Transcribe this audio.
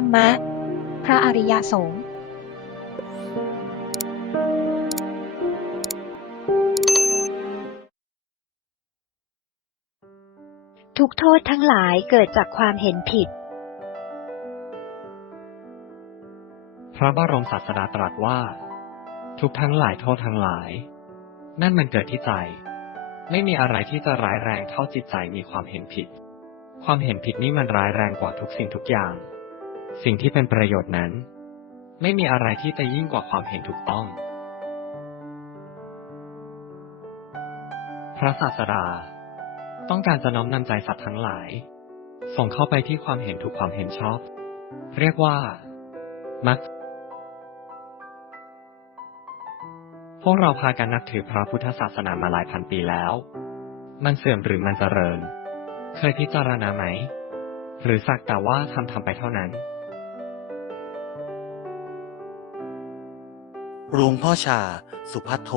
ธรรมะ พระอริยสงฆ์ทุกโทษทั้งหลายเกิดจากความเห็นผิด พระบรมศาสดาตรัสว่า ทุกทั้งหลายโทษทั้งหลาย นั่นมันเกิดที่ใจ ไม่มีอะไรที่จะร้ายแรงเท่าจิตใจมีความเห็นผิด ความเห็นผิดนี่มันร้ายแรงกว่าทุกสิ่งทุกอย่าง สิ่งที่เป็นประโยชน์นั้น ไม่มีอะไรที่จะยิ่งกว่าความเห็นถูกต้อง พระศาสดา ต้องการจะน้อมนำใจสัตว์ทั้งหลาย ส่งเข้าไปที่ความเห็นถูกความเห็นชอบ เรียกว่า มักพวกเราพากันนับถือพระพุทธศาสนามาหลายพันปีแล้ว มันเสื่อมหรือมันเจริญ เคยพิจารณาไหม หรือสักแต่ว่าทำทำไปเท่านั้น หลวงพ่อชา สุพัทโท